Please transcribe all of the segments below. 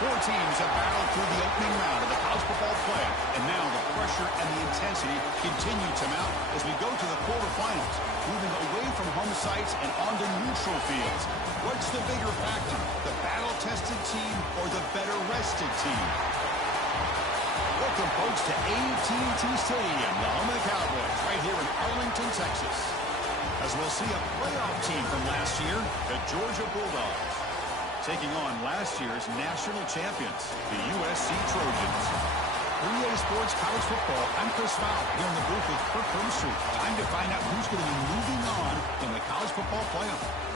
Four teams have battled through the opening round of the college football playoff, and now the pressure and the intensity continue to mount as we go to the quarterfinals, moving away from home sites and onto neutral fields. What's the bigger factor, the battle-tested team or the better-rested team? Welcome, folks, to AT&T Stadium, the home of the Cowboys, right here in Arlington, Texas, as we'll see a playoff team from last year, the Georgia Bulldogs, taking on last year's national champions, the USC Trojans. For EA Sports College Football, I'm Chris Fowler here in the booth with Kirk Herbstreit. Time to find out who's going to be moving on in the college football playoff.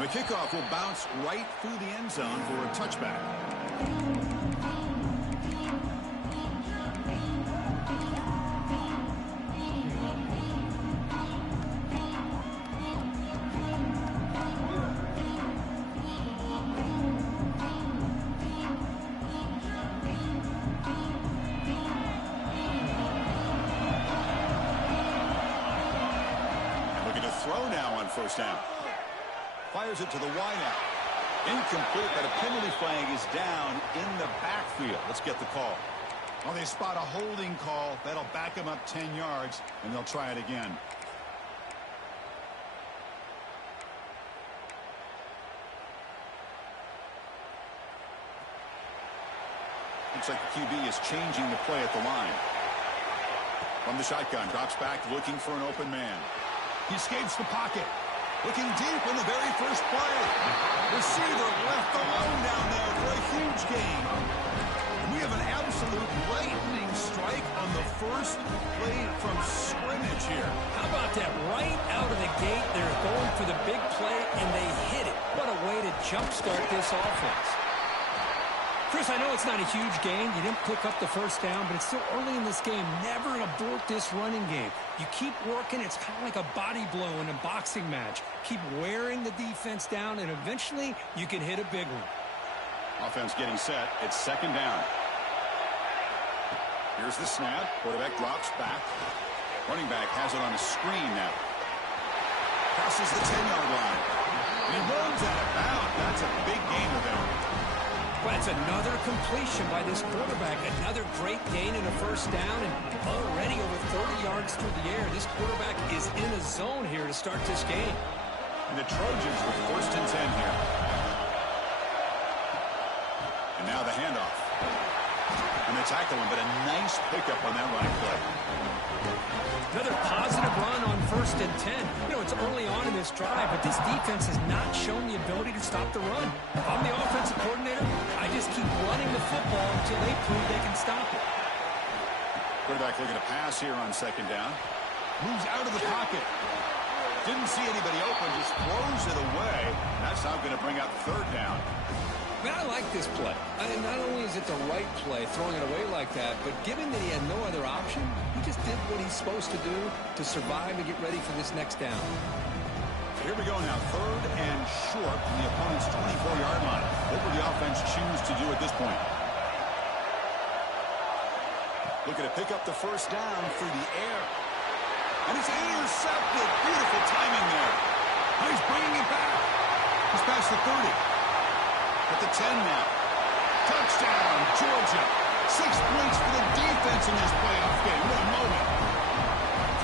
The kickoff will bounce right through the end zone for a touchback. Looking to throw now on first down. Fires it to the wideout. Incomplete, but a penalty flag is down in the backfield. Let's get the call. Well, they spot a holding call. That'll back them up 10 yards, and they'll try it again. Looks like the QB is changing the play at the line. From the shotgun, drops back, looking for an open man. He escapes the pocket. Looking deep in the very first play. Receiver left alone down there for a huge gain. And we have an absolute lightning strike on the first play from scrimmage here. How about that? Right out of the gate, they're going for the big play, and they hit it. What a way to jumpstart this offense. Chris, I know it's not a huge gain. You didn't pick up the first down, but it's still early in this game. Never abort this running game. You keep working. It's kind of like a body blow in a boxing match. Keep wearing the defense down, and eventually you can hit a big one. Offense getting set. It's second down. Here's the snap. Quarterback drops back. Running back has it on a screen now. Crosses the 10-yard line. And he runs out of bounds. That's a big gainer there. But it's another completion by this quarterback. Another great gain in a first down, and already over 30 yards through the air. This quarterback is in a zone here to start this game. And the Trojans with first and 10 here. And now the handoff. And they tackle him, but a nice pickup on that running play. Another positive run on first and 10. You know, it's early on in this drive, but this defense has not shown the ability to stop the run. If I'm the offensive coordinator, I just keep running the football until they prove they can stop it. Quarterback looking to pass here on second down. Moves out of the pocket. Didn't see anybody open, just throws it away. That's now going to bring up third down. Man, I like this play. Not only is it the right play, throwing it away like that, but given that he had no other option, he just did what he's supposed to do to survive and get ready for this next down. Here we go now, third and short from the opponent's 24-yard line. What will the offense choose to do at this point? Looking to pick up the first down through the air. And it's intercepted. Beautiful timing there. Now he's bringing it back. He's past the 30. At the 10 now. Touchdown, Georgia. 6 points for the defense in this playoff game. What a moment.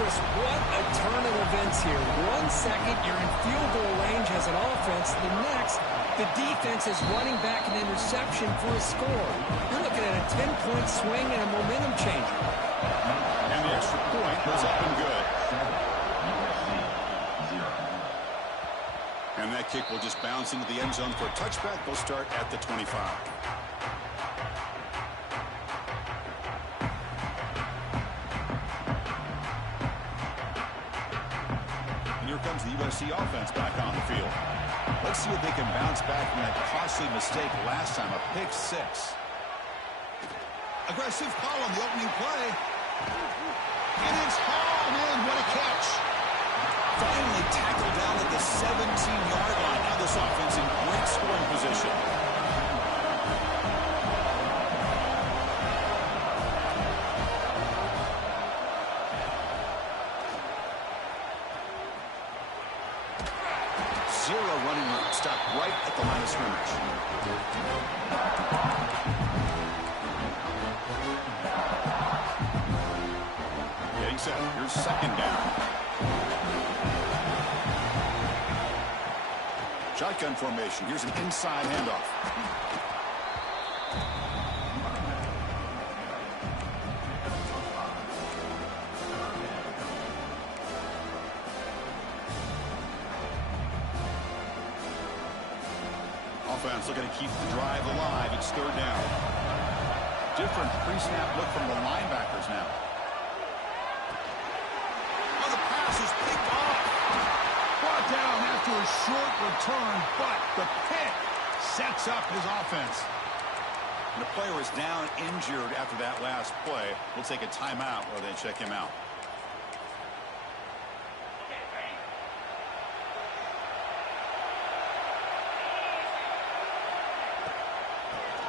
Chris, what a turn of events here. 1 second, you're in field goal range as an offense. The next, the defense is running back an interception for a score. You're looking at a 10-point swing and a momentum changer. And the extra point was up and good. And that kick will just bounce into the end zone for a touchback. They'll start at the 25. And here comes the USC offense back on the field. Let's see if they can bounce back from that costly mistake last time, a pick six. Aggressive call on the opening play. And it's hauled in. What a catch. Finally tackled down at the 17-yard line. Now this offense in great scoring position. Zero running room. Stopped right at the line of scrimmage. Getting set. Here's second down. Shotgun formation. Here's an inside handoff. Offense looking to keep the drive alive. It's third down. Different pre-snap look from the linebackers now. Oh, the pass is picked off. Brought down after a short return, but the pick sets up his offense. And the player is down injured after that last play. We'll take a timeout while they check him out.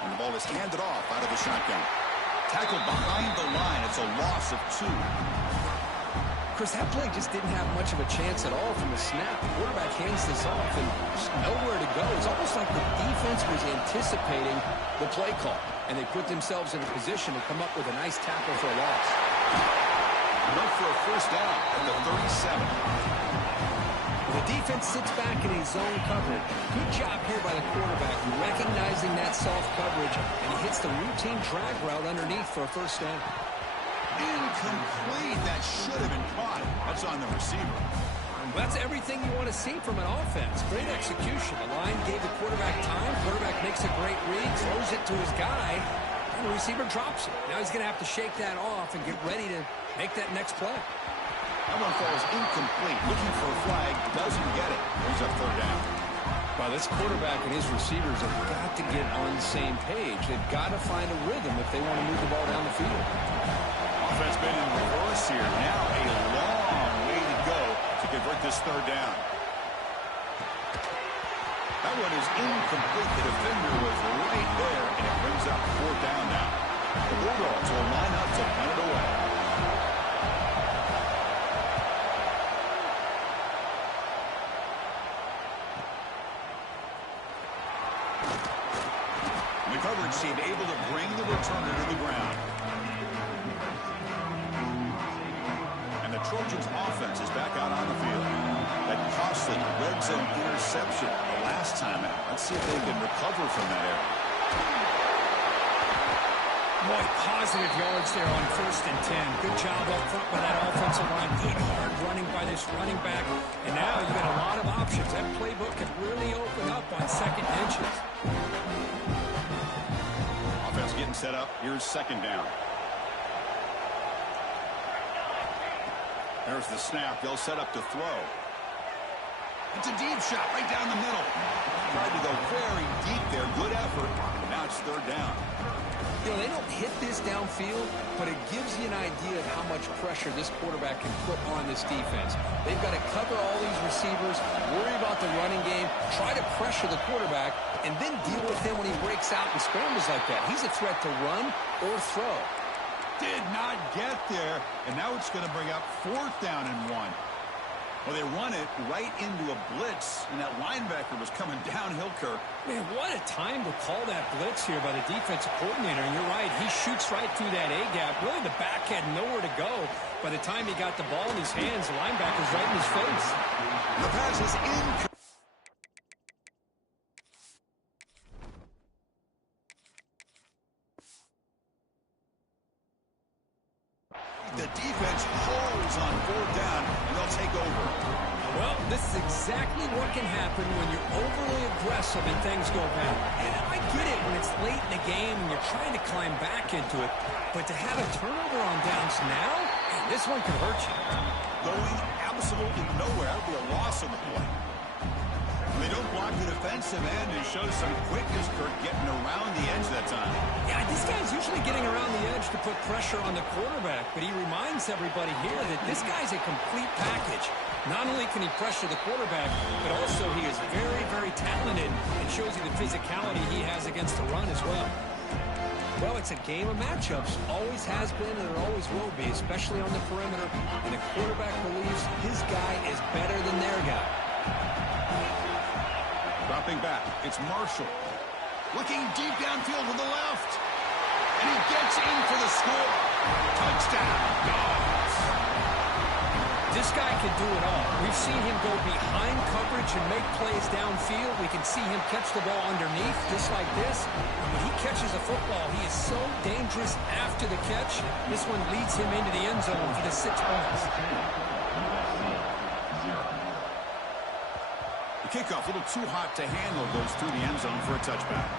And the ball is handed off out of the shotgun. Tackled behind the line. It's a loss of 2. Chris, that play just didn't have much of a chance at all from the snap. The quarterback hands this off and just nowhere to go. It's almost like the defense was anticipating the play call, and they put themselves in a position to come up with a nice tackle for a loss. Enough for a first down at the 37. The defense sits back in his zone coverage. Good job here by the quarterback, recognizing that soft coverage, and he hits the routine drag route underneath for a first down. Incomplete. That should have been caught. That's on the receiver. Well, that's everything you want to see from an offense. Great execution. The line gave the quarterback time. Quarterback makes a great read, throws it to his guy, and the receiver drops it. Now he's going to have to shake that off and get ready to make that next play. That one falls incomplete. Looking for a flag. Doesn't get it. Brings up third down. Well, this quarterback and his receivers have got to get on the same page. They've got to find a rhythm if they want to move the ball down the field. Offense been in reverse here. Now a long way to go to convert this third down. That one is incomplete. The defender was right there, and it brings up fourth down now. The Bulldogs will line up to punt it away. The coverage team able to bring the returner to the ground. And the Trojans offense is back out on the field. That costly red zone interception the last time out. Let's see if they can recover from that error. Boy, positive yards there on 1st and 10. Good job up front by that offensive line. Good hard running by this running back. And now you've got a lot of options. That playbook can really open up on second inches. Offense getting set up. Here's second down. There's the snap. They'll set up to throw. It's a deep shot right down the middle. Tried to go very deep there. Good effort. Now it's third down. You know, they don't hit this downfield, but it gives you an idea of how much pressure this quarterback can put on this defense. They've got to cover all these receivers, worry about the running game, try to pressure the quarterback, and then deal with him when he breaks out and scrambles like that. He's a threat to run or throw. Did not get there, and now it's going to bring up fourth down and 1. Well, they run it right into a blitz, and that linebacker was coming downhill, Kirk. Man, what a time to call that blitz here by the defensive coordinator. And you're right, he shoots right through that A-gap. Really, the back had nowhere to go. By the time he got the ball in his hands, the linebacker's right in his face. The pass is incomplete. The defense holds on fourth down, and they'll take over. Well, this is exactly what can happen when you're overly aggressive and things go bad. And I get it when it's late in the game and you're trying to climb back into it. But to have a turnover on downs now, man, this one could hurt you. Going absolutely nowhere. That would be a loss on the play. they don't block the defensive end and show some quickness, Kirk, getting around the edge that time. Yeah, this guy's usually getting around the edge to put pressure on the quarterback, but he reminds everybody here that this guy's a complete package. Not only can he pressure the quarterback, but also he is very, very talented and shows you the physicality he has against the run as well. Well, it's a game of matchups. Always has been and it always will be, especially on the perimeter. And the quarterback believes his guy is better than their guy. Dropping back, it's Marshall. Looking deep downfield to the left. And he gets in for the score. Touchdown, Dogs. This guy can do it all. We've seen him go behind coverage and make plays downfield. We can see him catch the ball underneath, just like this. And when he catches a football, he is so dangerous after the catch. This one leads him into the end zone for the 6 points. The kickoff, a little too hot to handle, goes through the end zone for a touchback.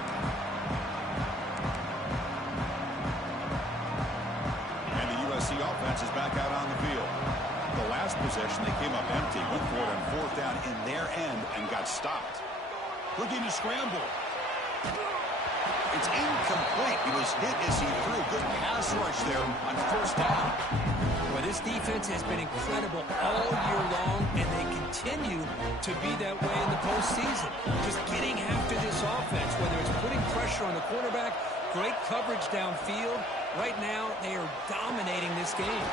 And the USC offense is back out on the field. The last possession, they came up empty, went for it on 4th down in their end and got stopped. Looking to scramble. It's incomplete. He was hit as he threw. Good pass rush there on 1st down. Well, this defense has been incredible all year long, and they continue to be that way in the postseason. Just getting after this offense, whether it's putting pressure on the quarterback, great coverage downfield. Right now, they are dominating this game.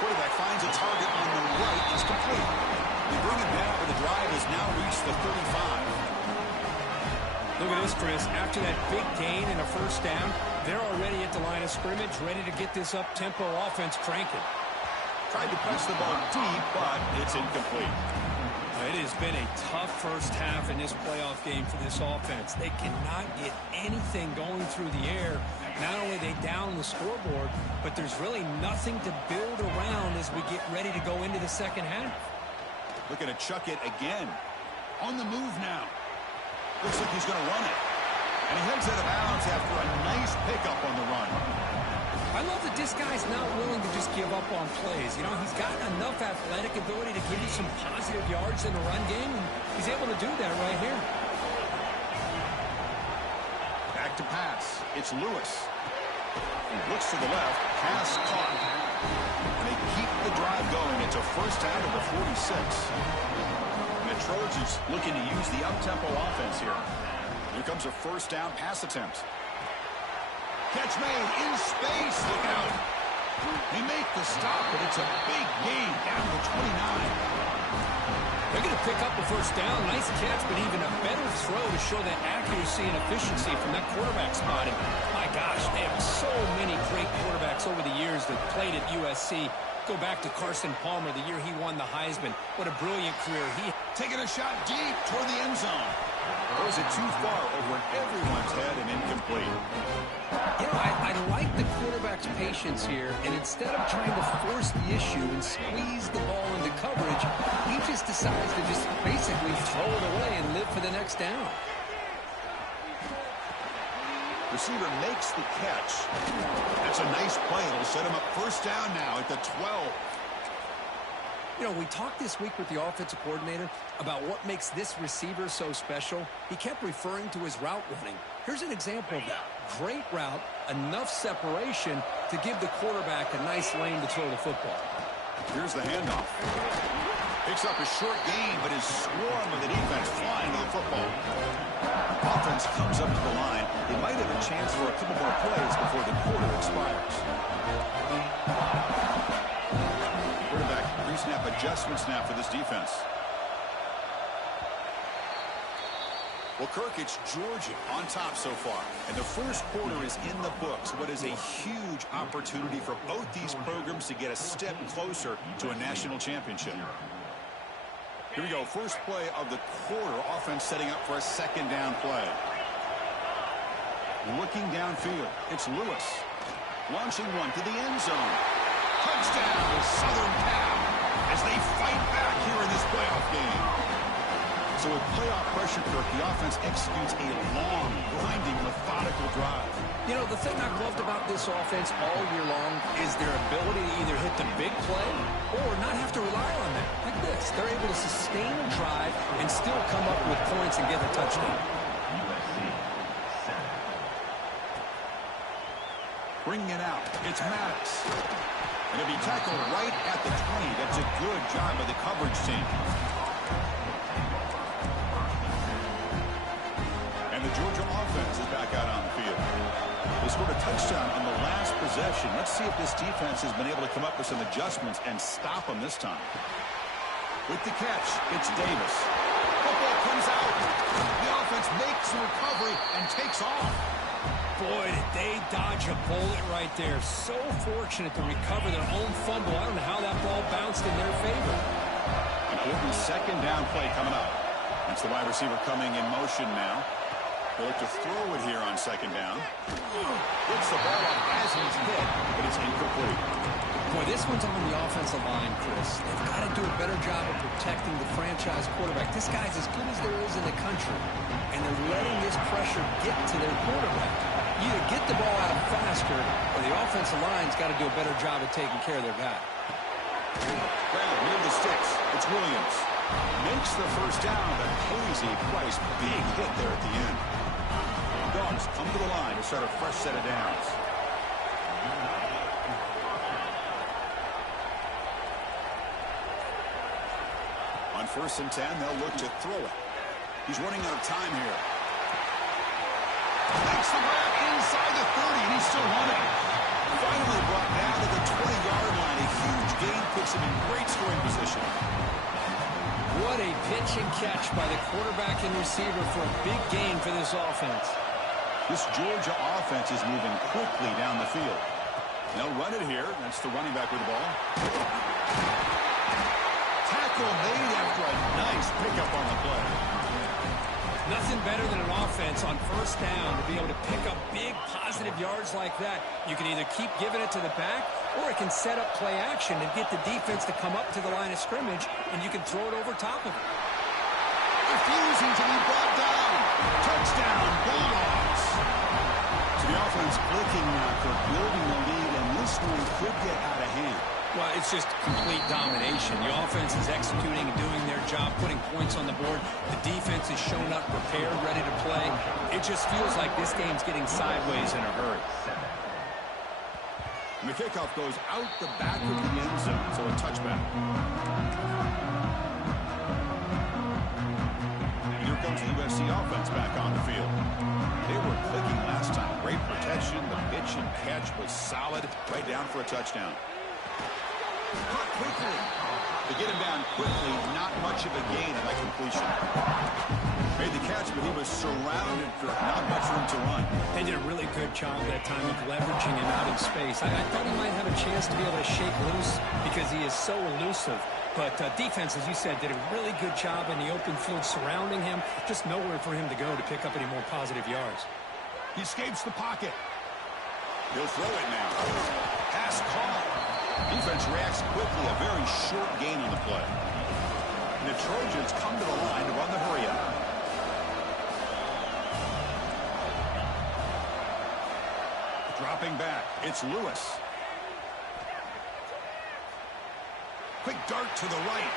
Quarterback finds a target on the right. It's complete. They bring him down, but the drive has now reached the 35. Look at this, Chris. After that big gain and a 1st down, they're already at the line of scrimmage, ready to get this up-tempo offense cranking. Tried to press the ball deep, but it's incomplete. It has been a tough first half in this playoff game for this offense. They cannot get anything going through the air. Not only are they down on the scoreboard, but there's really nothing to build around as we get ready to go into the second half. Looking to chuck it again. On the move now. Looks like he's going to run it. And he heads out of bounds after a nice pickup on the run. I love that this guy's not willing to just give up on plays. You know, he's got enough athletic ability to give you some positive yards in the run game, and he's able to do that right here. Back to pass. It's Lewis. He looks to the left. Pass caught. And they keep the drive going. It's a 1st down to the 46. And the Trojans looking to use the up-tempo offense here. Here comes a 1st down pass attempt. Catch made in space. Look out. They make the stop, but it's a big gain down to 29. They're going to pick up a 1st down. Nice catch, but even a better throw to show that accuracy and efficiency from that quarterback spot. And my gosh, they have so many great quarterbacks over the years that played at USC. Go back to Carson Palmer, the year he won the Heisman. What a brilliant career. He taking a shot deep toward the end zone. Throws it too far over everyone's head and incomplete. You know, I like the quarterback's patience here, and instead of trying to force the issue and squeeze the ball into coverage, he just decides to just basically throw it away and live for the next down. Receiver makes the catch. That's a nice play. It'll set him up 1st down now at the 12. You know, we talked this week with the offensive coordinator about what makes this receiver so special. He kept referring to his route running. Here's an example of that. Great route, enough separation to give the quarterback a nice lane to throw the football. Here's the handoff. Picks up a short gain, but is swarmed with the defense flying to the football. Offense comes up to the line. They might have a chance for a couple more plays before the quarter expires. Quarterback pre-snap adjustment snap for this defense. Well, Kirk, it's Georgia on top so far. And the first quarter is in the books. What is a huge opportunity for both these programs to get a step closer to a national championship. Here we go. First play of the quarter. Offense setting up for a 2nd down play. Looking downfield. It's Lewis. Launching one to the end zone. Touchdown, Southern Cal, as they fight back here in this playoff game. So with playoff pressure, Kirk, the offense executes a long, grinding, methodical drive. You know, the thing I've loved about this offense all year long is their ability to either hit the big play or not have to rely on that. Like this. They're able to sustain a drive and still come up with points and get a touchdown. Bringing it out. It's Maddox. And it'll be tackled right at the 20. That's a good job by the coverage team. And the Georgia offense is back out on the field. They scored a touchdown on the last possession. Let's see if this defense has been able to come up with some adjustments and stop them this time. With the catch, it's Davis. Football comes out. The offense makes a recovery and takes off. Boy, did they dodge a bullet right there. So fortunate to recover their own fumble. I don't know how that ball bounced in their favor. Important second down play coming up. It's the wide receiver coming in motion now. They'll look to throw it here on second down. Gets the ball up as he's hit, but it's incomplete. Boy, this one's on the offensive line, Chris. They've got to do a better job of protecting the franchise quarterback. This guy's as good as there is in the country, and they're letting this pressure get to their quarterback. You either get the ball out faster, or the offensive line's got to do a better job of taking care of their guy. Brown near the sticks. It's Williams. Makes the first down, but pays a price. Big hit there at the end. Dogs come to the line to start a fresh set of downs. On 1st and 10, they'll look to throw it. He's running out of time here. Makes the grab inside the 30, and he's still running. Finally brought down to the 20-yard line. A huge gain puts him in great scoring position. What a pitch and catch by the quarterback and receiver for a big gain for this offense. This Georgia offense is moving quickly down the field. They'll run it here. That's the running back with the ball. Tackle made after a nice pickup on the play. Nothing better than an offense on 1st down to be able to pick up big positive yards like that. You can either keep giving it to the back, or it can set up play action and get the defense to come up to the line of scrimmage, and you can throw it over top of it. Refusing to be brought down. Touchdown, Bulldogs. So the offense clicking now for building the lead, and this one could get out of hand. Well, it's just complete domination. The offense is executing and doing their job, putting points on the board. The defense is shown up, prepared, ready to play. It just feels like this game's getting sideways in a hurry. And the kickoff goes out the back of the end zone, so a touchback. And here comes the USC offense back on the field. They were clicking last time. Great protection. The pitch and catch was solid. Right down for a touchdown. Caught quickly. To get him down quickly, not much of a gain on that completion. Made the catch, but he was surrounded for not much room to run. They did a really good job that time of leveraging him out in space. I thought he might have a chance to be able to shake loose because he is so elusive. But defense, as you said, did a really good job in the open field surrounding him. Just nowhere for him to go to pick up any more positive yards. He escapes the pocket. He'll throw it now. Pass caught. Defense reacts quickly. A very short gain on the play. And the Trojans come to the line to run the hurry-up. Dropping back. It's Lewis. Quick dart to the right.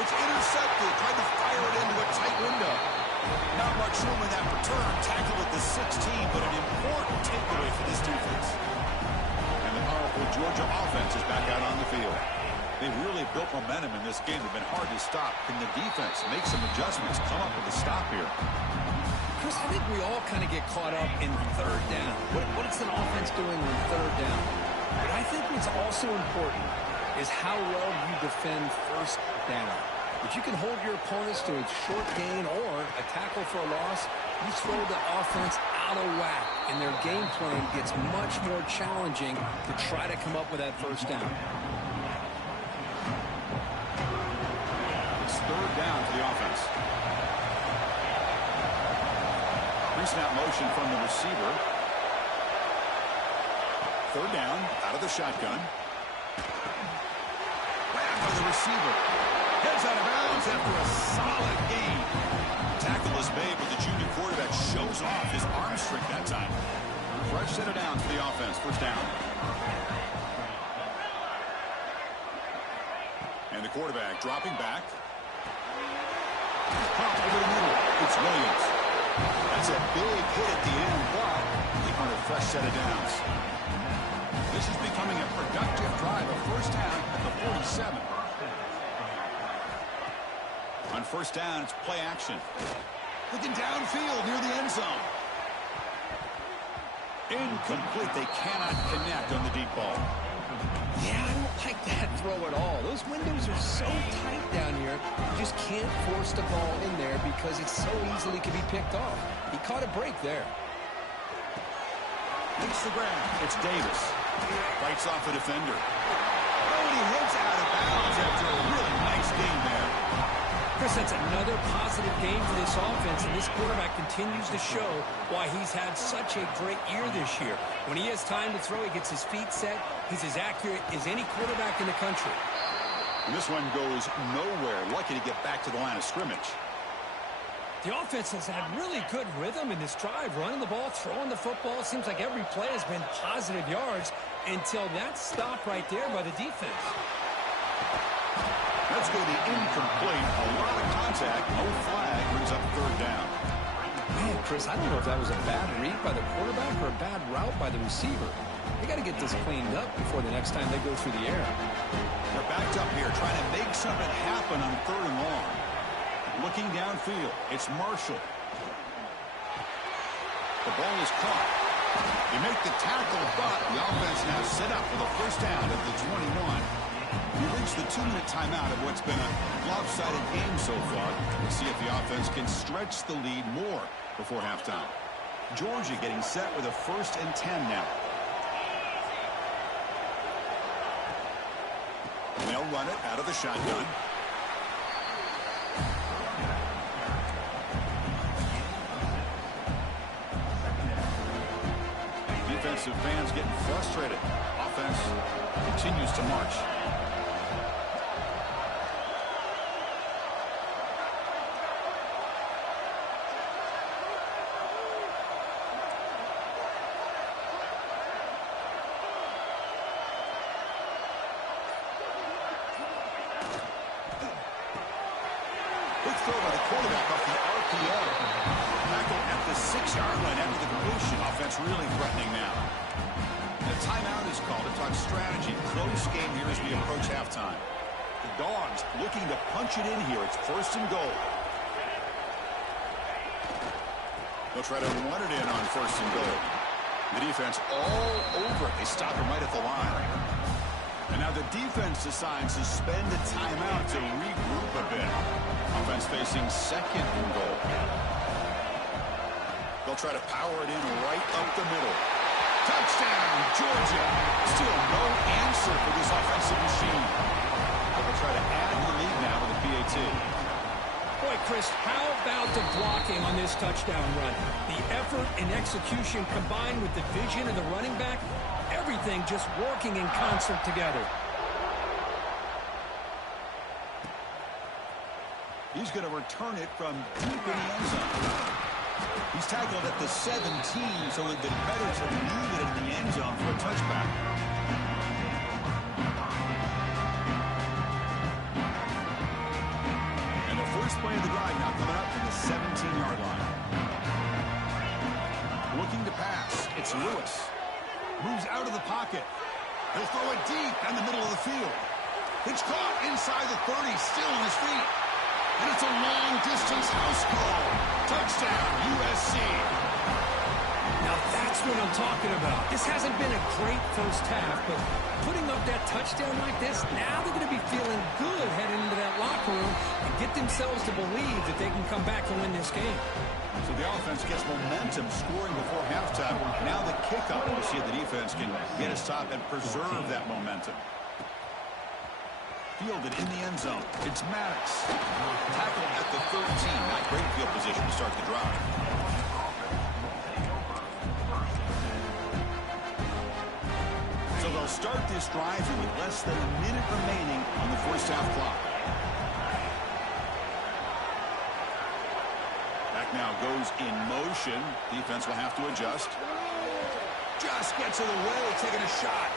It's intercepted. Tried to fire it into a tight window. Not much room in that return. Tackle at the 16, but an important takeaway for this defense. And the powerful Georgia offense is back out on the field. They've really built momentum in this game. They've been hard to stop. Can the defense make some adjustments, come up with a stop here? Chris, I think we all kind of get caught up in 3rd down. What is an offense doing on 3rd down? But I think what's also important is how well you defend 1st down. If you can hold your opponents to a short gain or a tackle for a loss, you throw the offense out of whack, and their game plan gets much more challenging to try to come up with that 1st down. It's 3rd down for the offense. Pre-snap motion from the receiver. 3rd down, out of the shotgun. Grab by the receiver. Heads out of bounds after a solid gain. Tackle is made, but the junior quarterback shows off his arm strength that time. Fresh set of downs for the offense. First down. And the quarterback dropping back. Pop over the middle. It's Williams. That's a big hit at the end, but they earn a fresh set of downs. This is becoming a productive drive. A first down at the 47. On first down, it's play action. Looking downfield near the end zone. Incomplete. They cannot connect on the deep ball. Yeah, I don't like that throw at all. Those windows are so tight down here. You just can't force the ball in there because it so easily can be picked off. He caught a break there. Makes the grab. It's Davis. Fights off a defender. Oh, and he heads out of bounds after a really nice game there. Chris, that's another positive game for this offense, and this quarterback continues to show why he's had such a great year this year. When he has time to throw, he gets his feet set. He's as accurate as any quarterback in the country. And this one goes nowhere. Lucky to get back to the line of scrimmage. The offense has had really good rhythm in this drive, running the ball, throwing the football. It seems like every play has been positive yards until that stop right there by the defense. That's going to be incomplete. A lot of contact. No flag. Brings up third down. Man, Chris, I don't know if that was a bad read by the quarterback or a bad route by the receiver. They got to get this cleaned up before the next time they go through the air. They're backed up here, trying to make something happen on third and long. Looking downfield. It's Marshall. The ball is caught. They make the tackle, but the offense now set up for the first down at the 21. We reached the 2-minute timeout of what's been a lopsided game so far. We'll see if the offense can stretch the lead more before halftime. Georgia getting set with a 1st and 10 now. They'll run it out of the shotgun. Defensive fans getting frustrated. Offense continues to march. Quick throw by the quarterback off the RPO. Tackle at the 6-yard line after the completion. Offense really threatening now. And a timeout is called to talk strategy. Close game here as we approach halftime. The Dogs looking to punch it in here. It's 1st and goal. They'll try to run it in on 1st and goal. The defense all over it. They stop him right at the line. And now the defense decides to spend a timeout to regroup a bit. Offense facing 2nd and goal. They'll try to power it in right up the middle. Touchdown, Georgia. Still no answer for this offensive machine. They'll try to add to the lead now with a PAT. Boy, Chris, how about the blocking on this touchdown run? The effort and execution combined with the vision of the running back, everything just working in concert together. He's going to return it from deep in the end zone. He's tackled at the 17, so it would have been better to leave it in the end zone for a touchback. And the first play of the drive now coming up from the 17-yard line. Looking to pass. It's Lewis. Moves out of the pocket. He'll throw it deep in the middle of the field. It's caught inside the 30, still on his feet. And it's a long-distance house call. Touchdown, USC. Now that's what I'm talking about. This hasn't been a great first half, but putting up that touchdown like this, now they're going to be feeling good heading into that locker room and get themselves to believe that they can come back and win this game. So the offense gets momentum scoring before halftime. Now the kickoff. We'll see if the defense can get a stop and preserve that momentum. Fielded in the end zone. It's Maddox. Tackled at the 13. Not great field position to start the drive. So they'll start this drive with less than a minute remaining on the first half clock. now goes in motion. Defense will have to adjust. Just gets in the way, taking a shot.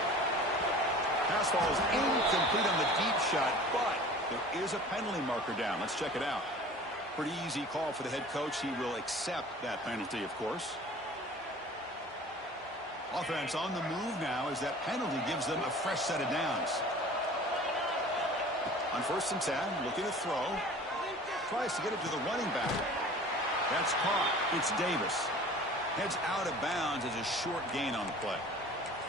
Pass ball is incomplete on the deep shot, but there is a penalty marker down. Let's check it out. Pretty easy call for the head coach. He will accept that penalty, of course. Offense on the move now as that penalty gives them a fresh set of downs. On 1st and 10, looking to throw. Tries to get it to the running back. That's caught. It's Davis. Heads out of bounds as a short gain on the play.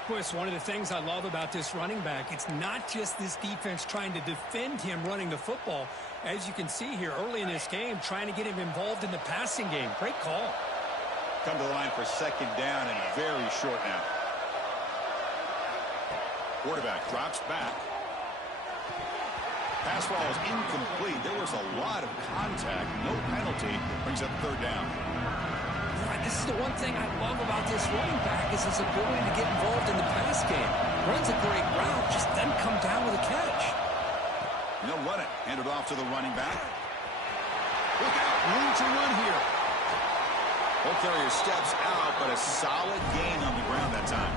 Chris, one of the things I love about this running back, it's not just this defense trying to defend him running the football. As you can see here early in this game, trying to get him involved in the passing game. Great call. Come to the line for 2nd down and very short now. Quarterback drops back. Pass ball is incomplete. There was a lot of contact. No penalty. Brings up 3rd down. This is the one thing I love about this running back is his ability to get involved in the pass game. Runs a great route, just doesn't come down with a catch. They'll run it. Hand it off to the running back. Look out. Room to run here. Ball carrier steps out, but a solid gain on the ground that time.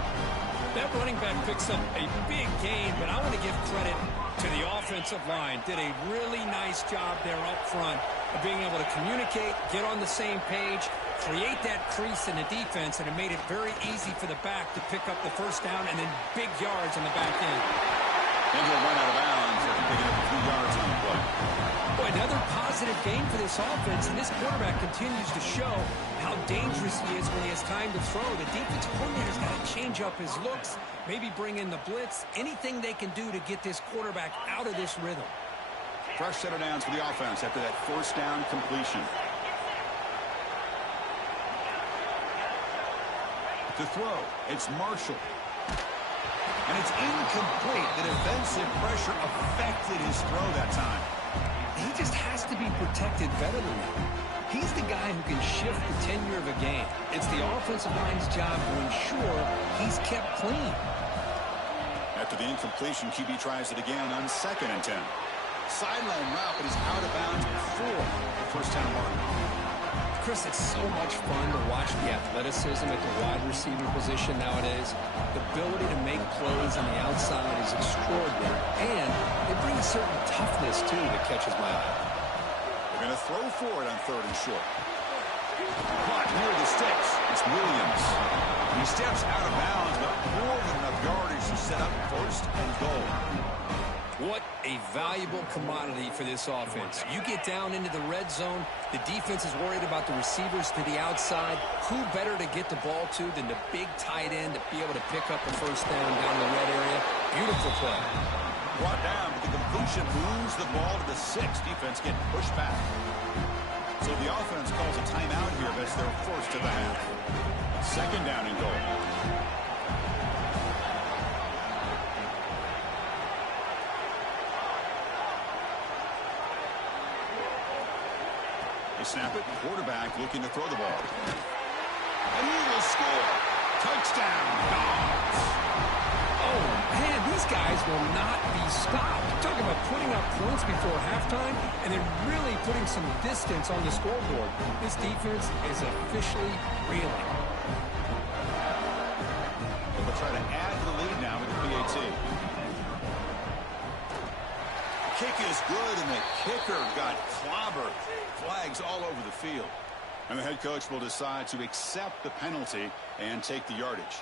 That running back picks up a big gain, but I want to give credit to the offensive line. Did a really nice job there up front of being able to communicate, get on the same page, create that crease in the defense, and it made it very easy for the back to pick up the 1st down and then big yards on the back end. And he'll run out of bounds after picking up a few yards on the play. Boy, another positive game for this offense, and this quarterback continues to show how dangerous he is when he has time to throw. The defensive coordinator's got to change up his looks, maybe bring in the blitz, anything they can do to get this quarterback out of this rhythm. Fresh set of downs for the offense after that 1st down completion. To throw, it's Marshall. And it's incomplete. The defensive pressure affected his throw that time. He just has to be protected better than that. He's the guy who can shift the tenure of a game. It's the offensive line's job to ensure he's kept clean. After the incompletion, QB tries it again on 2nd and 10. Sideline route, but he's out of bounds before the 1st down mark. Chris, it's so much fun to watch the athleticism at the wide receiver position nowadays. The ability to make plays on the outside is extraordinary, and they bring a certain toughness, too, that catches my eye. They're going to throw for it on 3rd and short. Caught near the sticks. It's Williams. He steps out of bounds, but more than enough yardage to set up 1st and goal. What a valuable commodity for this offense. You get down into the red zone, the defense is worried about the receivers to the outside. Who better to get the ball to than the big tight end to be able to pick up the 1st down the red area? Beautiful play. Brought down, but the completion moves the ball to the 6. Defense getting pushed back. So the offense calls a timeout here. That's their 1st of the half. 2nd down and goal. They snap it. Quarterback looking to throw the ball. And he will score. Touchdown, Dogs. Oh, man, these guys will not be stopped. Talking about putting up points before halftime and then really putting some distance on the scoreboard. This defense is officially reeling. They'll try to add to the lead now with the PAT. Kick is good, and the kicker got clobbered. Flags all over the field. And the head coach will decide to accept the penalty and take the yardage.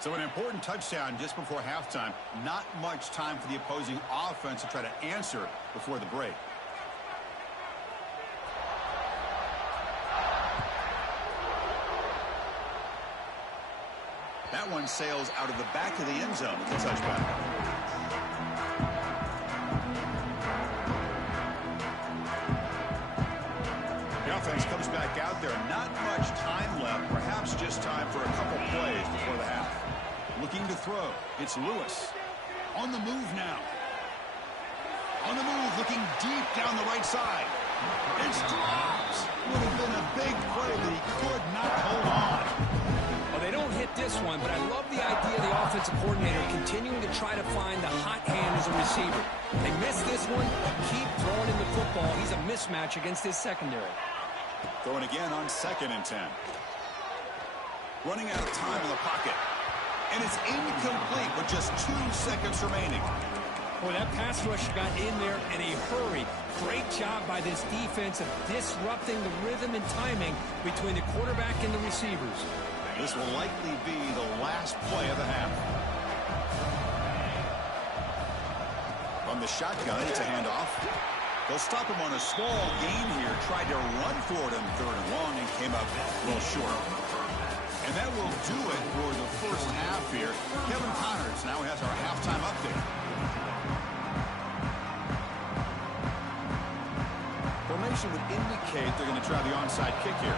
So an important touchdown just before halftime. Not much time for the opposing offense to try to answer before the break. That one sails out of the back of the end zone with the touchback. The offense comes back out there. Not much time left. Perhaps just time for a couple plays before the half. Looking to throw. It's Lewis. On the move now. On the move, looking deep down the right side. It's dropped. Would have been a big play, but he could not hold on. Well, they don't hit this one, but I love the idea the offense offensive coordinator continuing to try to find the hot hand as a receiver. They missed this one, but keep throwing him the football. He's a mismatch against his secondary. Throwing again on 2nd and 10. Running out of time in the pocket. And it's incomplete with just 2 seconds remaining. Boy, that pass rush got in there in a hurry. Great job by this defense of disrupting the rhythm and timing between the quarterback and the receivers. This will likely be the last play of the half. From the shotgun, it's a handoff. They'll stop him on a small gain here. Tried to run for it on 3rd and long and came up a little short. And that will do it for the first half here. Kevin Connors now has our halftime update. Formation would indicate they're going to try the onside kick here.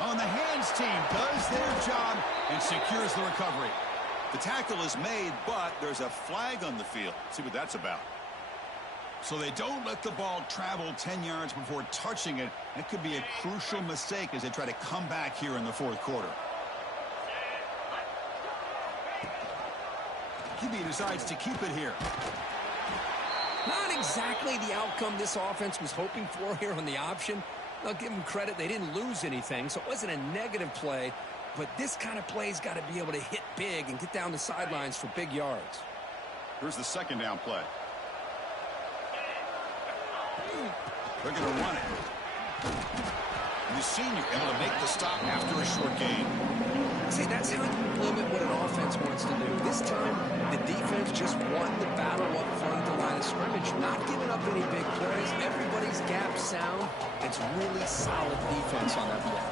On the hands team does their job and secures the recovery. The tackle is made, but there's a flag on the field. Let's see what that's about. So they don't let the ball travel 10 yards before touching it. That could be a crucial mistake as they try to come back here in the 4th quarter. QB decides to keep it here. Not exactly the outcome this offense was hoping for here on the option. I'll give them credit. They didn't lose anything, so it wasn't a negative play. But this kind of play's got to be able to hit big and get down the sidelines for big yards. Here's the 2nd down play. They're going to run it. And the senior able to make the stop after a short gain. See, that's how you limit what an offense wants to do. This time, the defense just won the battle up front at the line of scrimmage, not giving up any big plays. Everybody's gap sound. It's really solid defense on that play.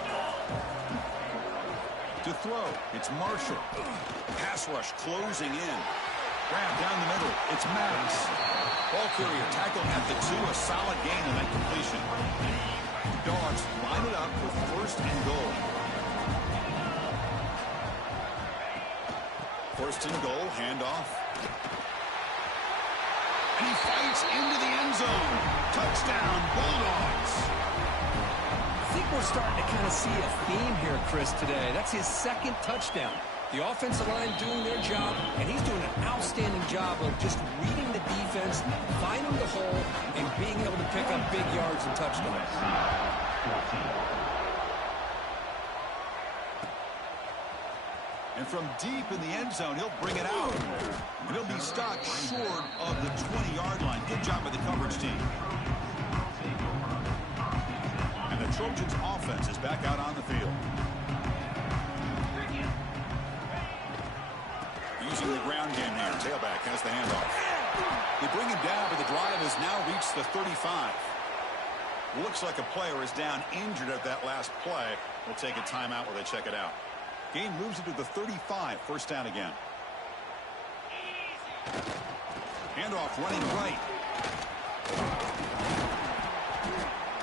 To throw, it's Marshall. Pass rush closing in. Grab down the middle, it's Maddox. Ball carrier tackled at the 2, a solid gain on that completion. Dogs line it up with 1st and goal. 1st and goal, handoff. And he fights into the end zone. Touchdown, Bulldogs. I think we're starting to kind of see a theme here, Chris, today. That's his 2nd touchdown. The offensive line doing their job, and he's doing an outstanding job of just reading the defense, finding the hole, and being able to pick up big yards and touchdowns. And from deep in the end zone, he'll bring it out. And he'll be stopped short of the 20-yard line. Good job by the coverage team. And the Trojans' offense is back out on the field. Using the ground game here. Tailback has the handoff. They bring him down, but the drive has now reached the 35. Looks like a player is down injured at that last play. We'll take a timeout while they check it out. Game moves it to the 35. 1st down again. Handoff running right.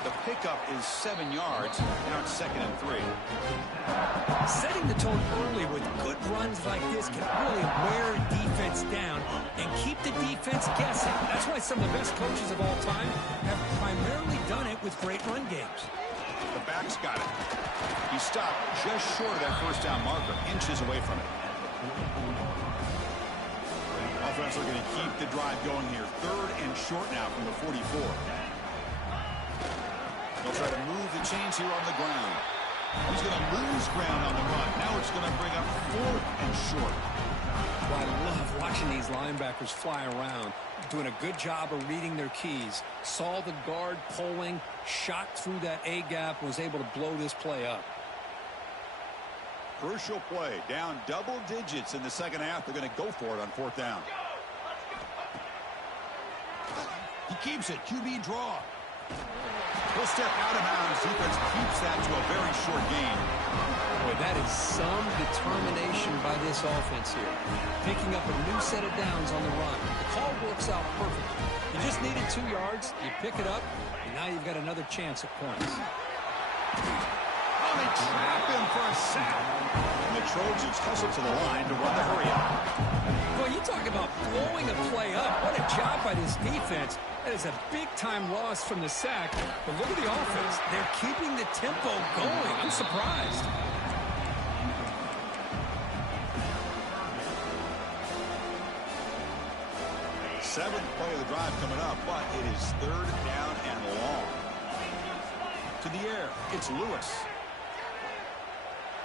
The pickup is 7 yards. Now it's 2nd and 3. Setting the tone early with good runs like this can really wear a defense down and keep the defense guessing. That's why some of the best coaches of all time have primarily done it with great run games. The back's got it. He stopped just short of that 1st down marker, inches away from it. Offense are going to keep the drive going here. 3rd and short now from the 44. They'll try to move the chains here on the ground. He's going to lose ground on the run. Now it's going to bring up 4th and short. Well, I love watching these linebackers fly around, doing a good job of reading their keys. Saw the guard pulling, shot through that A-gap, was able to blow this play up. Crucial play. Down double digits in the 2nd half. They're going to go for it on 4th down. He keeps it. QB draw. He'll step out of bounds. Defense keeps that to a very short gain. Boy, that is some determination by this offense here. Picking up a new set of downs on the run. The call works out perfectly. You just needed 2 yards. You pick it up, and now you've got another chance at points. On they trap him for a sack. And the Trojans hustle to the line to run the hurry up. Well, you talk about blowing a play up. What a job by this defense. That is a big-time loss from the sack. But look at the offense. They're keeping the tempo going. I'm surprised. Seventh play of the drive coming up, but it is third down and long. To the air, it's Lewis.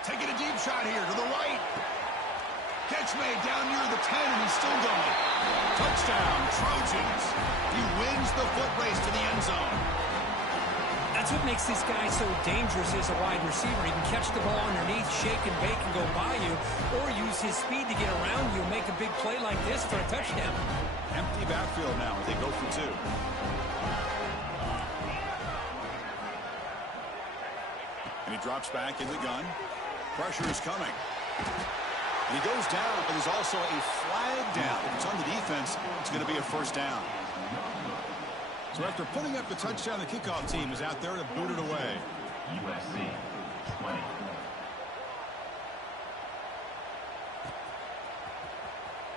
Taking a deep shot here to the right. Catch made down near the 10, and he's still going. Touchdown, Trojans. He wins the foot race to the end zone. That's what makes this guy so dangerous as a wide receiver. He can catch the ball underneath, shake and bake, and go by you, or use his speed to get around you and make a big play like this for a touchdown. Empty backfield now as they go for two. And he drops back in the gun. Pressure is coming. And he goes down, but there's also a flag down. If it's on the defense, it's going to be a first down. So after putting up the touchdown, the kickoff team is out there to boot it away. USC 20.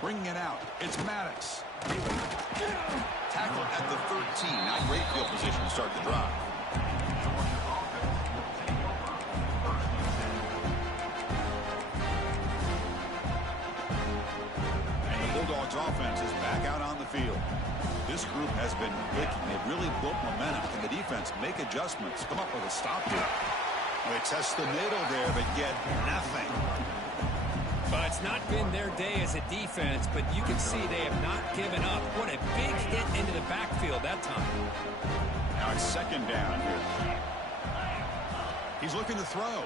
Bringing it out, it's Maddox. Tackle at the 13. Not great field position to start the drive. And the Bulldogs offense is back out on the field. This group has been clicking. They've really built momentum. Can the defense make adjustments? Come up with a stop here. Well, they test the middle there, but get nothing. Well, it's not been their day as a defense, but you can see they have not given up. What a big hit into the backfield that time. Now it's second down here. He's looking to throw.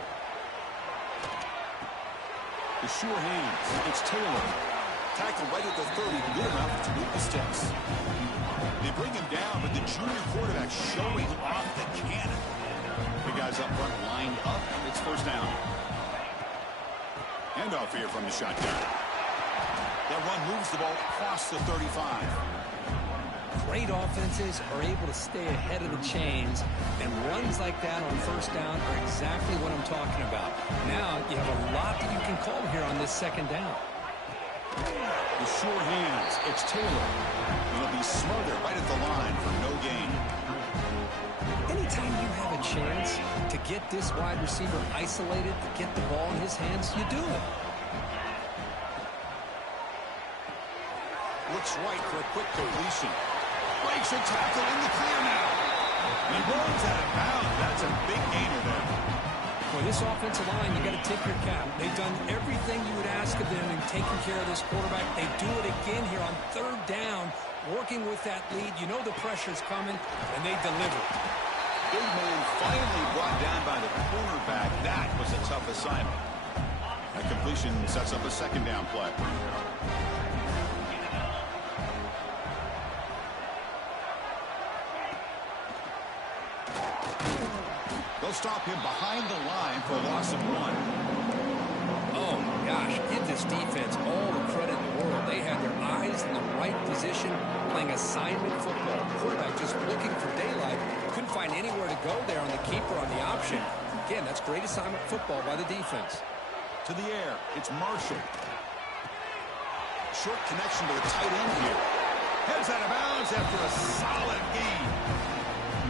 The sure hands. It's Taylor. Tackle right at the 30. Good enough to move the sticks. They bring him down, but the junior quarterback showing off the cannon. The guys up front lined up. It's first down. Handoff here from the shotgun. That run moves the ball across the 35. Great offenses are able to stay ahead of the chains, and runs like that on first down are exactly what I'm talking about. Now you have a lot that you can call here on this second down. The sure hands. It's Taylor. He'll be smothered right at the line for no gain. Anytime you have a chance to get this wide receiver isolated, to get the ball in his hands, you do it. Looks right for a quick completion. Breaks a tackle in the clear now. And he runs out of bounds. That's a big gainer there. For this offensive line, you got to tip your cap. They've done everything you would ask of them in taking care of this quarterback. They do it again here on third down, working with that lead. You know the pressure's coming, and they deliver. Big man finally brought down by the cornerback. That was a tough assignment. That completion sets up a second down play. They'll stop him behind the line for a loss of 1. Oh, gosh, give this defense all the credit in the world. They had their eyes in the right position, playing assignment football. Quarterback just looking for daylight. Couldn't find anywhere to go there on the keeper on the option. Again, that's great assignment football by the defense. To the air, it's Marshall. Short connection to the tight end here. Heads out of bounds after a solid gain.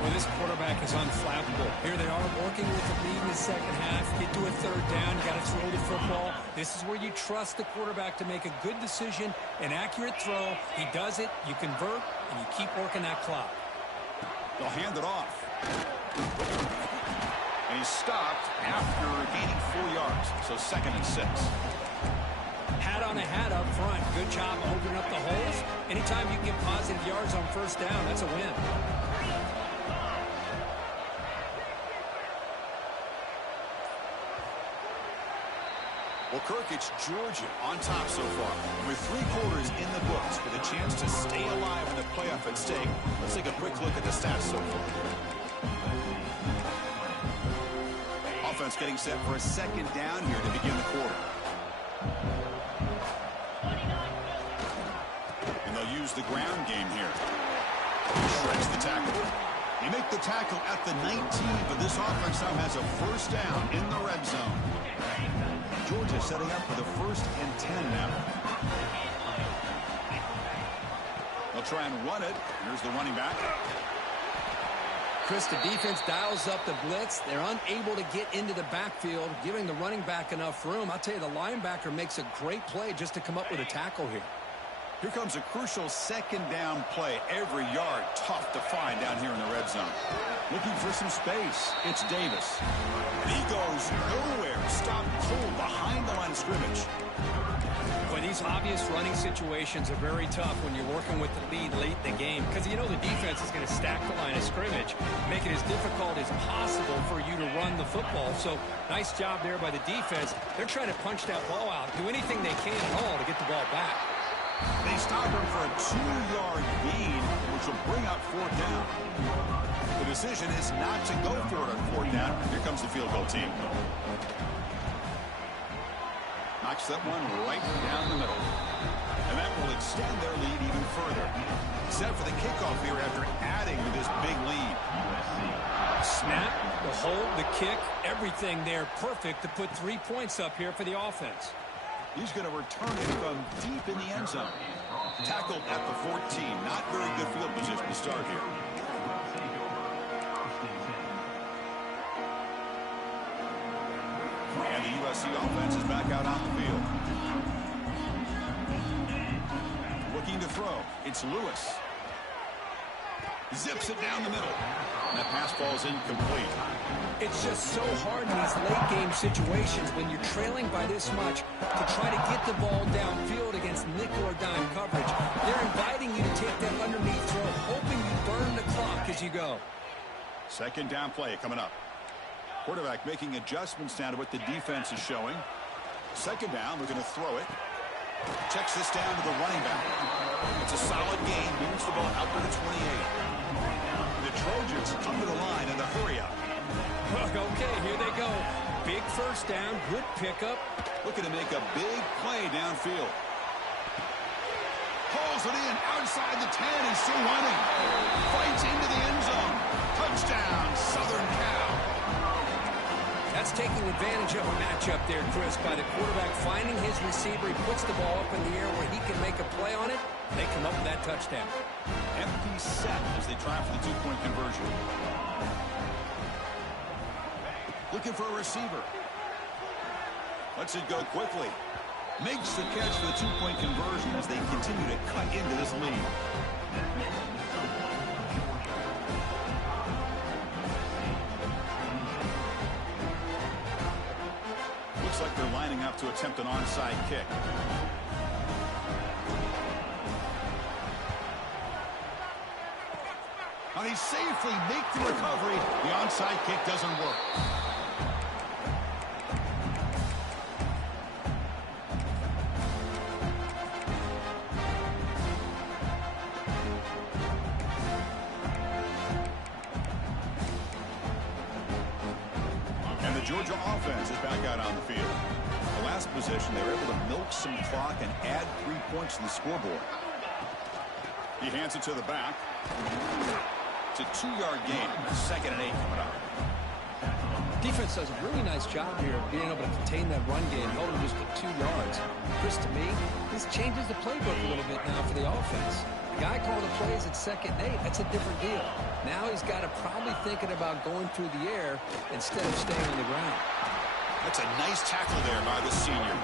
Well, this quarterback is unflappable. Here they are working with the lead in the second half. Get to a third down. You got to throw the football. This is where you trust the quarterback to make a good decision, an accurate throw. He does it, you convert, and you keep working that clock. They'll hand it off. And he's stopped after gaining 4 yards. So 2nd and 6. Hat on a hat up front. Good job opening up the holes. Anytime you can get positive yards on first down, that's a win. Well, Kirk, it's Georgia on top so far. With 3 quarters in the books, with a chance to stay alive in the playoff at stake. Let's take a quick look at the stats so far. Offense getting set for a second down here to begin the quarter. And they'll use the ground game here. Shreds the tackle. He Make the tackle at the 19, but this offense now has a first down in the red zone. Georgia setting up for the 1st and 10 now. They'll try and run it. Here's the running back. Chris, the defense dials up the blitz. They're unable to get into the backfield, giving the running back enough room. I'll tell you, the linebacker makes a great play just to come up with a tackle here. Here comes a crucial 2nd down play. Every yard tough to find down here in the red zone. Looking for some space. It's Davis. And he goes nowhere. Stopped cold behind the line of scrimmage. Boy, these obvious running situations are very tough when you're working with the lead late in the game, because you know the defense is going to stack the line of scrimmage, make it as difficult as possible for you to run the football. So nice job there by the defense. They're trying to punch that ball out, do anything they can at all to get the ball back. They stop him for a 2-yard gain, which will bring up 4th down. The decision is not to go for it on 4th down. Here comes the field goal team. Knocks that one right down the middle. And that will extend their lead even further. Set for the kickoff here after adding to this big lead. Snap, the hold, the kick, everything there perfect to put 3 points up here for the offense. He's going to return it from deep in the end zone. Tackled at the 14. Not very good field position to start here. And the USC offense is back out on the field. Looking to throw. It's Lewis. Zips it down the middle. And that pass falls incomplete. It's just so hard in these late-game situations when you're trailing by this much to try to get the ball downfield against nickel or dime coverage. They're inviting you to take that underneath throw, hoping you burn the clock as you go. 2nd down play coming up. Quarterback making adjustments down to what the defense is showing. 2nd down, we're going to throw it. Checks this down to the running back. It's a solid gain, moves the ball out to the 28. The Trojans come to the line in the hurry up. Okay, here they go. Big 1st down, good pickup. Looking to make a big play downfield. Pulls it in outside the 10 and still running. Fights into the end zone. Touchdown, Southern Cal. That's taking advantage of a matchup there, Chris, by the quarterback finding his receiver. He puts the ball up in the air where he can make a play on it. They come up with that touchdown. Empty set as they try for the 2-point conversion. Looking for a receiver. Lets it go quickly. Makes the catch for the 2-point conversion as they continue to cut into this lead. Looks like they're lining up to attempt an onside kick. Now they safely make the recovery. The onside kick doesn't work. And the Georgia offense is back out on the field. The last possession, they were able to milk some clock and add 3 points to the scoreboard. He hands it to the back. It's a 2-yard gain. 2nd and 8 coming up. Defense does a really nice job here of being able to contain that run game, held him just at 2 yards. Chris, to me, this changes the playbook a little bit now for the offense. The guy calling the plays at 2nd and 8, that's a different deal. Now he's got to probably thinking about going through the air instead of staying on the ground. That's a nice tackle there by the senior.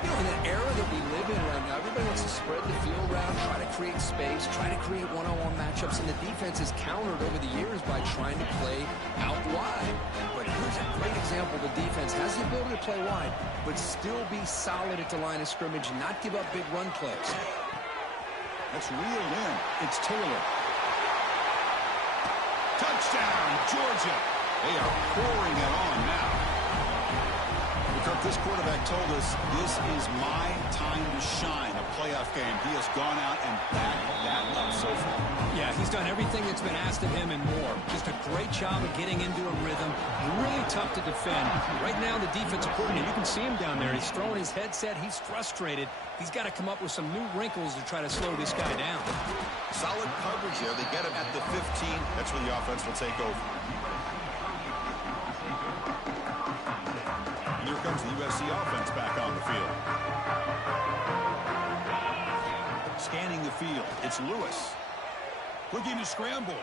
You know, in the era that we live in right now, everybody wants to spread the field around, try to create space, try to create one-on-one matchups, and the defense is countered over the years by trying to play out wide. But here's a great example. The defense has the ability to play wide, but still be solid at the line of scrimmage and not give up big run plays. That's reeled in. It's Taylor. Touchdown, Georgia. They are pouring it on now. The Kirk, this quarterback told us this is my time to shine, a playoff game. He has gone out and backed that up so far. Yeah, he's done everything that's been asked of him and more. Just a great job of getting into a rhythm. Really tough to defend. Right now, the defensive coordinator, you can see him down there. He's throwing his headset. He's frustrated. He's got to come up with some new wrinkles to try to slow this guy down. Solid coverage there. They get him at the 15. That's where the offense will take over. And here comes the USC offense back on the field. Scanning the field. It's Lewis. Looking to scramble.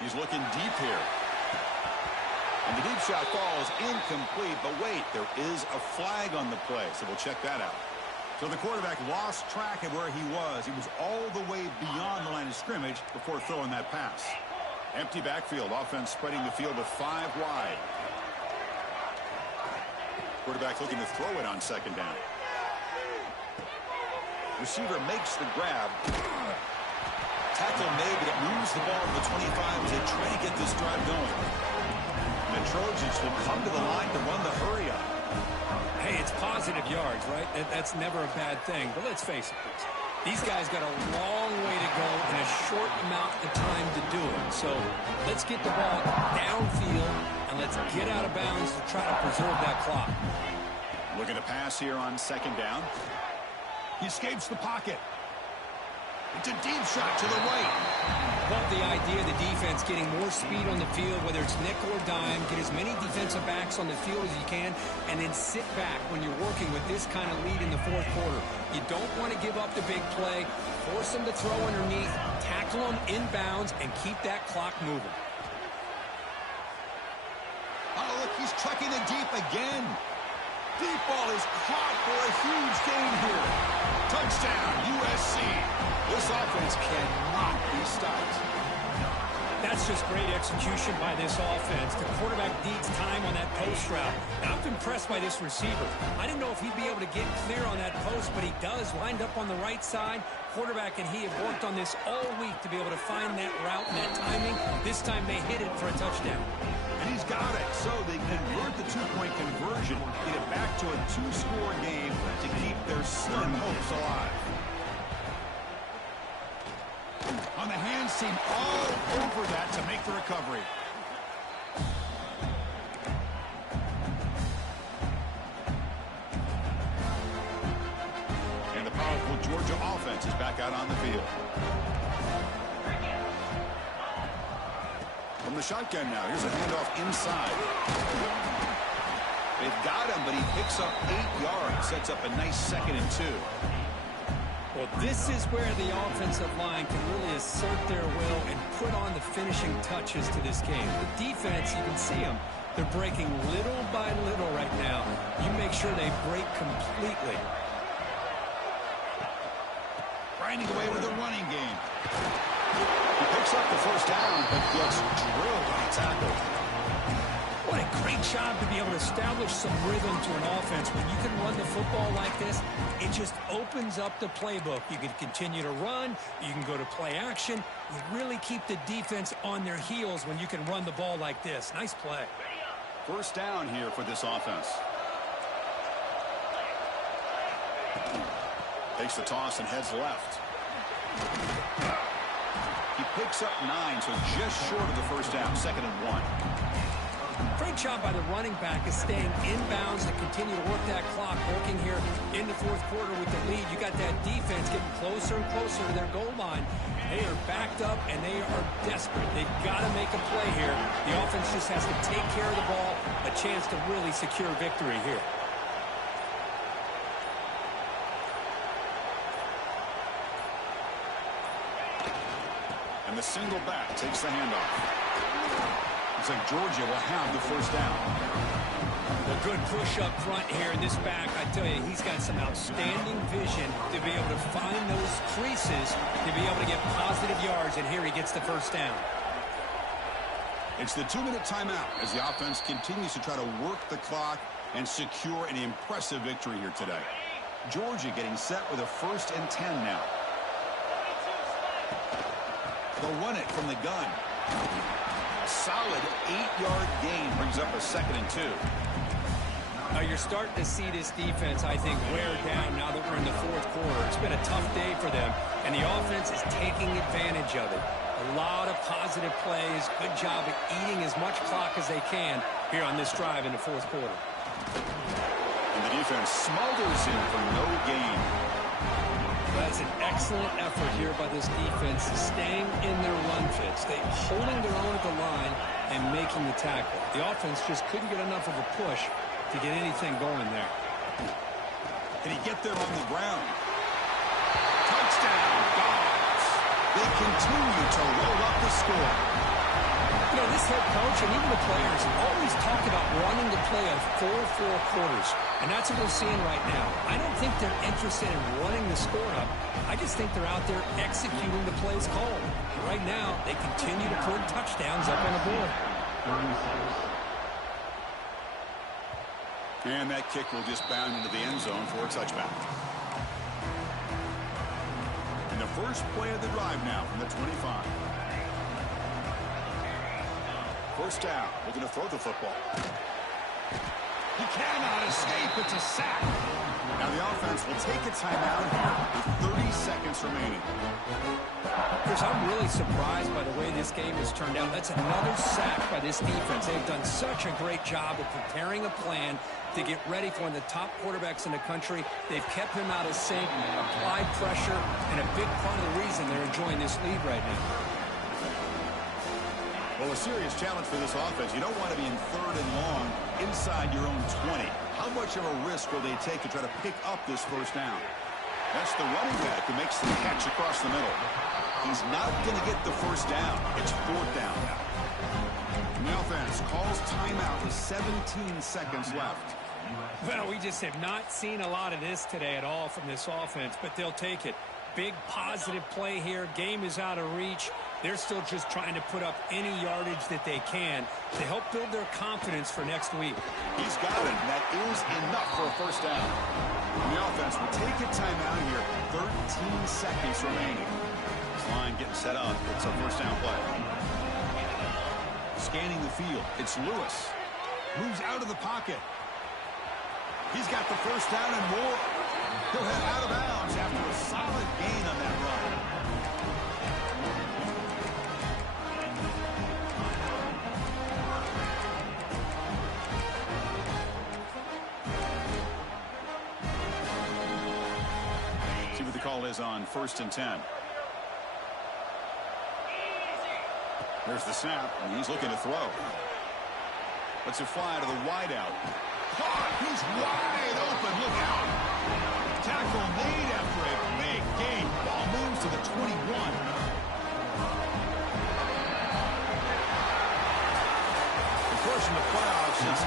He's looking deep here. And the deep shot falls incomplete. But wait, there is a flag on the play, so we'll check that out. So the quarterback lost track of where he was. He was all the way beyond the line of scrimmage before throwing that pass. Empty backfield. Offense spreading the field with 5 wide. Quarterback looking to throw it on second down. Receiver makes the grab. Tackle made, but it moves the ball to the 25 as they try to get this drive going. The Trojans will come to the line to run the hurry up. Hey, it's positive yards, right? That's never a bad thing. But let's face it, these guys got a long way to go in a short amount of time to do it. So let's get the ball downfield and let's get out of bounds to try to preserve that clock. Looking to pass here on second down. He escapes the pocket. It's a deep shot to the right. Love the idea of the defense getting more speed on the field, whether it's nickel or dime. Get as many defensive backs on the field as you can, and then sit back when you're working with this kind of lead in the fourth quarter. You don't want to give up the big play. Force them to throw underneath, tackle them inbounds, and keep that clock moving. Oh, look, he's trucking it deep again. Deep ball is caught for a huge gain here. Touchdown, USC. This offense cannot be stopped. That's just great execution by this offense. The quarterback needs time on that post route. And I'm impressed by this receiver. I didn't know if he'd be able to get clear on that post, but he does. Lined up on the right side. Quarterback and he have worked on this all week to be able to find that route and that timing. This time they hit it for a touchdown. And he's got it. So they convert the two-point conversion, get it back to a 2-score game to keep their slim hopes alive. On the hands team all over that to make the recovery. And the powerful Georgia offense is back out on the field. From the shotgun now, here's a handoff inside. They've got him, but he picks up 8 yards, sets up a nice 2nd and 2. Well, this is where the offensive line can really assert their will and put on the finishing touches to this game. The defense, you can see them. They're breaking little by little right now. You make sure they break completely. Grinding away with a running game. He picks up the first down, but gets drilled on a tackle. What a great job to be able to establish some rhythm to an offense. When you can run the football like this, it just opens up the playbook. You can continue to run. You can go to play action. You really keep the defense on their heels when you can run the ball like this. Nice play. First down here for this offense. Takes the toss and heads left. He picks up 9, so just short of the first down, 2nd and 1. Great job by the running back is staying inbounds to continue to work that clock, working here in the fourth quarter with the lead. You got that defense getting closer and closer to their goal line. They are backed up, and they are desperate. They've got to make a play here. The offense just has to take care of the ball, a chance to really secure victory here. And the single back takes the handoff. Looks like Georgia will have the first down. Well, good push up front here in this back. I tell you, he's got some outstanding vision to be able to find those creases, to be able to get positive yards, and here he gets the first down. It's the 2-minute timeout as the offense continues to try to work the clock and secure an impressive victory here today. Georgia getting set with a 1st and 10 now. They'll run it from the gun. A solid 8-yard gain brings up a 2nd and 2. You're starting to see this defense, I think, wear down now that we're in the fourth quarter. It's been a tough day for them, and the offense is taking advantage of it. A lot of positive plays. Good job at eating as much clock as they can here on this drive in the fourth quarter. And the defense smothers him for no gain. That's an excellent effort here by this defense, staying in their run fits. They holding their own at the line and making the tackle. The offense just couldn't get enough of a push to get anything going there. Can he get there on the ground? Touchdown, Dogs. They continue to roll up the score. You know, this head coach and even the players always talked about running the play of 4-4 quarters, and that's what we're seeing right now. I don't think they're interested in running the score up. I just think they're out there executing the plays called. Right now, they continue to put touchdowns up on the board. And that kick will just bound into the end zone for a touchback. And the first play of the drive now from the 25. First down, looking to throw the football. He cannot escape. It's a sack. Now the offense will take a timeout here with 30 seconds remaining. Chris, I'm really surprised by the way this game has turned out. That's another sack by this defense. They've done such a great job of preparing a plan to get ready for one of the top quarterbacks in the country. They've kept him out of sync, applied pressure, and a big part of the reason they're enjoying this lead right now. Well, a serious challenge for this offense. You don't want to be in third and long inside your own 20. How much of a risk will they take to try to pick up this first down? That's the running back who makes the catch across the middle. He's not going to get the first down. It's fourth down now. And the offense calls timeout with 17 seconds left. Well, we just have not seen a lot of this today at all from this offense, but they'll take it. Big positive play here. Game is out of reach. They're still just trying to put up any yardage that they can to help build their confidence for next week. He's got it, and that is enough for a first down. And the offense will take a timeout here. 13 seconds remaining. This line getting set up. It's a first down play. Scanning the field. It's Lewis. Moves out of the pocket. He's got the first down and more. He'll head out of bounds after a solid gain on that run. See what the call is on 1st and 10. There's the snap, and he's looking to throw. Lets it fly to the wideout. Caught! He's wide open. Look out. Tackle made after a big gain. Ball moves to the 21. Of course, in the playoffs, it's